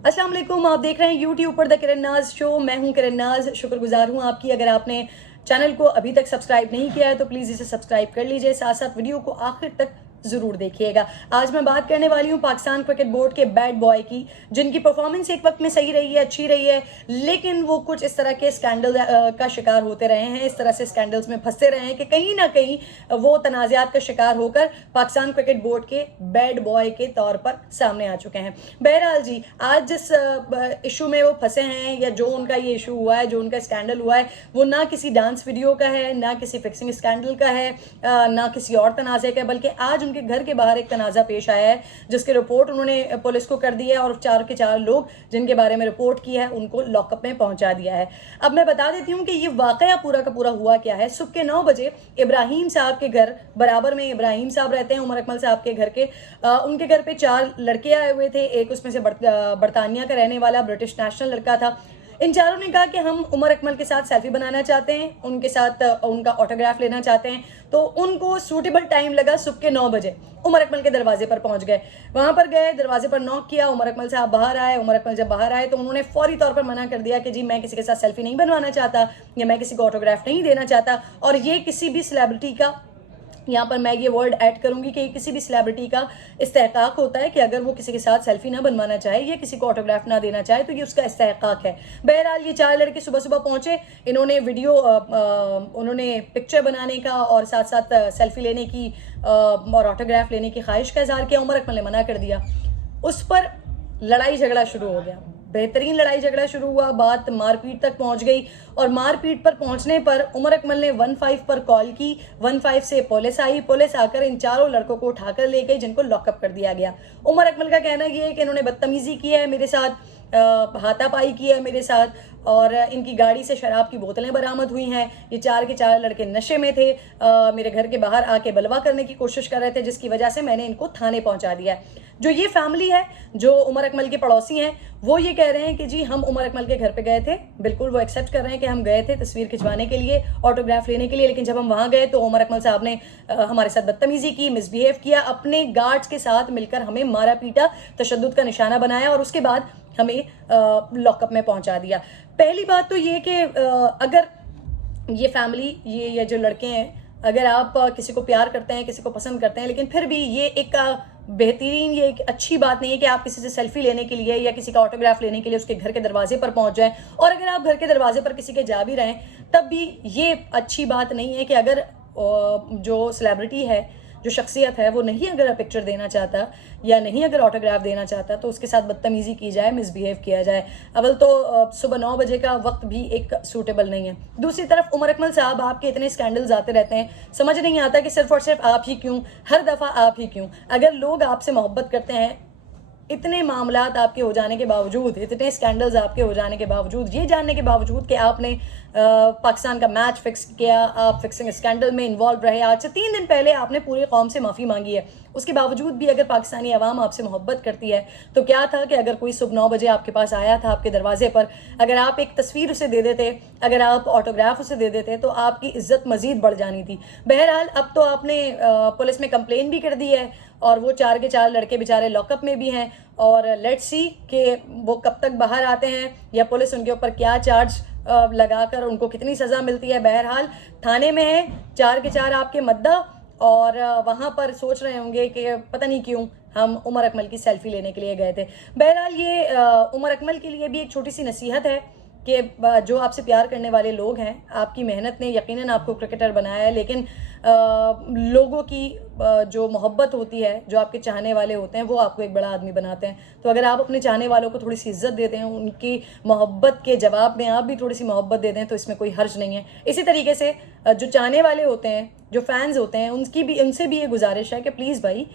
अस्सलाम वालेकुम, आप देख रहे हैं यूट्यूब पर द किरण नाज शो। मैं हूं किरण नाज। शुक्रगुजार हूं आपकी। अगर आपने चैनल को अभी तक सब्सक्राइब नहीं किया है तो प्लीज़ इसे सब्सक्राइब कर लीजिए, साथ साथ वीडियो को आखिर तक ज़रूर देखिएगा। आज मैं बात करने वाली हूं पाकिस्तान क्रिकेट बोर्ड के बैड बॉय की, जिनकी परफॉर्मेंस एक वक्त में सही रही है, अच्छी रही है, लेकिन वो कुछ इस तरह के स्कैंडल का शिकार होते रहे हैं, इस तरह से स्कैंडल्स में फंसते रहे हैं कि कहीं ना कहीं वो तनाज़ात का शिकार होकर पाकिस्तान क्रिकेट बोर्ड के बैड बॉय के तौर पर सामने आ चुके हैं। बहरहाल जी, आज जिस इशू में वो फंसे हैं या जो उनका ये इशू हुआ है, जो उनका स्कैंडल हुआ है, वो ना किसी डांस वीडियो का है, ना किसी फिक्सिंग स्कैंडल का है, ना किसी और तनाज़े का, बल्कि आज उनके घर के बाहर एक तनाज़ा पेश आया है जिसकी रिपोर्ट उन्होंने पुलिस को कर दी है और 4 के 4 लोग जिनके बारे में रिपोर्ट की है उनको लॉकअप में पहुंचा दिया है। अब मैं बता देती हूँ कि ये वाकया पूरा का पूरा हुआ क्या है। सुबह के 9 बजे इब्राहिम साहब के घर, बराबर में इब्राहिम साहब रहते हैं, उमर अकमल साहब के घर के, उनके घर पे 4 लड़के आए हुए थे। एक उसमें से बरतानिया का रहने वाला ब्रिटिश नेशनल लड़का था। इन चारों ने कहा कि हम उमर अकमल के साथ सेल्फी बनाना चाहते हैं, उनके साथ उनका ऑटोग्राफ लेना चाहते हैं। तो उनको सूटेबल टाइम लगा, सुबह के 9 बजे उमर अकमल के दरवाजे पर पहुंच गए। वहां पर गए, दरवाजे पर नॉक किया, उमर अकमल साहब बाहर आए। उमर अकमल जब बाहर आए तो उन्होंने फौरी तौर पर मना कर दिया कि जी मैं किसी के साथ सेल्फी नहीं बनवाना चाहता या मैं किसी को ऑटोग्राफ नहीं देना चाहता। और ये किसी भी सेलिब्रिटी का, यहाँ पर मैं ये वर्ड ऐड करूंगी कि किसी भी सेलिब्रिटी का इस्तेहकाक होता है कि अगर वो किसी के साथ सेल्फी ना बनवाना चाहे या किसी को ऑटोग्राफ ना देना चाहे तो ये उसका इस्तेहकाक है। बहरहाल ये 4 लड़के सुबह सुबह पहुंचे, इन्होंने उन्होंने पिक्चर बनाने का और साथ साथ सेल्फी लेने की और ऑटोग्राफ लेने की ख्वाहिश का इजहार किया। उमर अकमल ने मना कर दिया। उस पर लड़ाई झगड़ा शुरू हो गया, बेहतरीन लड़ाई झगड़ा शुरू हुआ, बात मारपीट तक पहुंच गई। और मारपीट पर पहुंचने पर उमर अकमल ने 15 पर कॉल की। 15 से पुलिस आई। पुलिस आकर इन चारों लड़कों को उठाकर ले गई, जिनको लॉकअप कर दिया गया। उमर अकमल का कहना यह है कि इन्होंने बदतमीजी की है मेरे साथ, हाथापाई की है मेरे साथ, और इनकी गाड़ी से शराब की बोतलें बरामद हुई हैं। ये 4 के 4 लड़के नशे में थे, मेरे घर के बाहर आके बलवा करने की कोशिश कर रहे थे, जिसकी वजह से मैंने इनको थाने पहुंचा दिया है। जो ये फैमिली है, जो उमर अकमल के पड़ोसी हैं, वो ये कह रहे हैं कि जी हम उमर अकमल के घर पे गए थे। बिल्कुल वो एक्सेप्ट कर रहे हैं कि हम गए थे तस्वीर खिंचवाने के लिए, ऑटोग्राफ लेने के लिए, लेकिन जब हम वहां गए तो उमर अकमल साहब ने हमारे साथ बदतमीजी की, मिसबिहेव किया, अपने गार्ड्स के साथ मिलकर हमें मारा पीटा, तशद्दुद का निशाना बनाया और उसके बाद हमें लॉकअप में पहुंचा दिया। पहली बात तो ये कि अगर ये फैमिली, ये जो लड़के हैं, अगर आप किसी को प्यार करते हैं, किसी को पसंद करते हैं, लेकिन फिर भी ये एक बेहतरीन, ये एक अच्छी बात नहीं है कि आप किसी से सेल्फी लेने के लिए या किसी का ऑटोग्राफ लेने के लिए उसके घर के दरवाजे पर पहुंच जाएं। और अगर आप घर के दरवाजे पर किसी के जा भी रहे हैं तब भी ये अच्छी बात नहीं है कि अगर जो सेलिब्रिटी है, जो शख्सियत है, वो नहीं अगर पिक्चर देना चाहता या नहीं अगर ऑटोग्राफ देना चाहता तो उसके साथ बदतमीजी की जाए, मिसबिहेव किया जाए। अव्वल तो सुबह 9 बजे का वक्त भी एक सूटेबल नहीं है। दूसरी तरफ उमर अकमल साहब, आपके इतने स्कैंडल्स आते रहते हैं, समझ नहीं आता कि सिर्फ और सिर्फ आप ही क्यों, हर दफ़ा आप ही क्यों। अगर लोग आपसे मोहब्बत करते हैं, इतने मामलात आपके हो जाने के बावजूद, इतने स्कैंडल्स आपके हो जाने के बावजूद, ये जानने के बावजूद कि आपने पाकिस्तान का मैच फिक्स किया, आप फिक्सिंग स्कैंडल में इन्वॉल्व रहे, आज से 3 दिन पहले आपने पूरी कौम से माफ़ी मांगी है, उसके बावजूद भी अगर पाकिस्तानी अवाम आपसे मोहब्बत करती है तो क्या था कि अगर कोई सुबह 9 बजे आपके पास आया था आपके दरवाजे पर, अगर आप एक तस्वीर उसे दे देते, अगर आप ऑटोग्राफ उसे दे देते तो आपकी इज्जत मजीद बढ़ जानी थी। बहरहाल अब तो आपने पुलिस में कंप्लेन भी कर दी है और वो 4 के 4 लड़के बेचारे लॉकअप में भी हैं और लेट्स सी कि वो कब तक बाहर आते हैं या पुलिस उनके ऊपर क्या चार्ज लगाकर उनको कितनी सज़ा मिलती है। बहरहाल थाने में है, 4 के 4 आपके मद्दा, और वहाँ पर सोच रहे होंगे कि पता नहीं क्यों हम उमर अकमल की सेल्फी लेने के लिए गए थे। बहरहाल ये उमर अकमल के लिए भी एक छोटी सी नसीहत है कि जो आपसे प्यार करने वाले लोग हैं, आपकी मेहनत ने यकीनन आपको क्रिकेटर बनाया है, लेकिन लोगों की जो मोहब्बत होती है, जो आपके चाहने वाले होते हैं, वो आपको एक बड़ा आदमी बनाते हैं। तो अगर आप अपने चाहने वालों को थोड़ी सी इज्जत देते हैं, उनकी मोहब्बत के जवाब में आप भी थोड़ी सी मोहब्बत दे दें तो इसमें कोई हर्ज नहीं है। इसी तरीके से जो चाहने वाले होते हैं, जो फैंस होते हैं, उनसे भी ये गुजारिश है कि प्लीज़ भाई,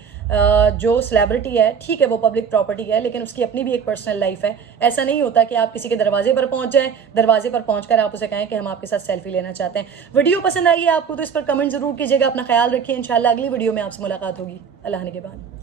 जो सेलिब्रिटी है, ठीक है वो पब्लिक प्रॉपर्टी है, लेकिन उसकी अपनी भी एक पर्सनल लाइफ है। ऐसा नहीं होता कि आप किसी के दरवाजे पर पहुंच जाएं, दरवाजे पर पहुंचकर आप उसे कहें कि हम आपके साथ सेल्फी लेना चाहते हैं। वीडियो पसंद आई है आपको तो इस पर कमेंट जरूर कीजिएगा। अपना ख्याल रखिए। इंशाल्लाह अगली वीडियो में आपसे मुलाकात होगी। अल्लाह ने के बाद।